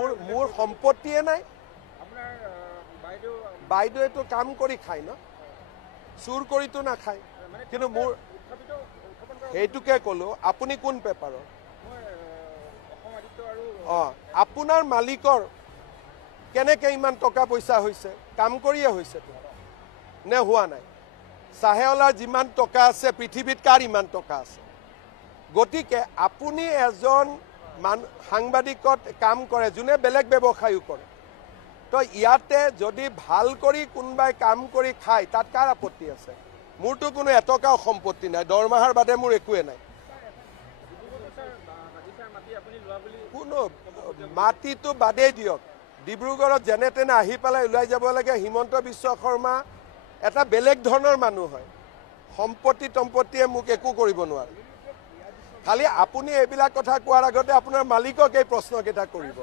মোৰ সম্পত্তিয়ে নাই বাইদেউটো কাম কৰি খায় ন চুৰ কৰিতো নাখায় কিন্তু মোৰ সেইটোকে ক'লো আপুনি কোন পেপাৰৰ আপোনাৰ মালিকৰ কেনেকে ইমান টকা পইচা হৈছে কাম কৰিয়ে হৈছে নে হোৱা নাই চাহেৱালাৰ যিমান টকা আছে পৃথিৱীত কাৰ ইমান টকা আছে গতিকে আপুনি এজন সাংবাদিকত কাম কৰে যোনে বেলেগ ব্যৱসায়ও কৰে তো ইয়াতে যদি ভাল কৰি কোনোবাই কাম কৰি খায় তাত কাৰ আপত্তি আছে মোৰতো কোনো এটকাও সম্পত্তি নাই দৰমহাৰ বাদে মোৰ একোৱে নাই কোনো মাটিটো বাদেই দিয়ক ডিব্ৰুগড়ত যেনে তেনে আহি পেলাই ওলাই যাব লাগে হিমন্ত বিশ্ব শৰ্মা এটা বেলেগ ধৰণৰ মানুহ হয় সম্পত্তিয়ে মোক একো কৰিব নোৱাৰে খালি আপুনি এইবিলাক কথা কোৱাৰ আগতে আপোনাৰ মালিকক এই প্ৰশ্নকেইটা কৰিব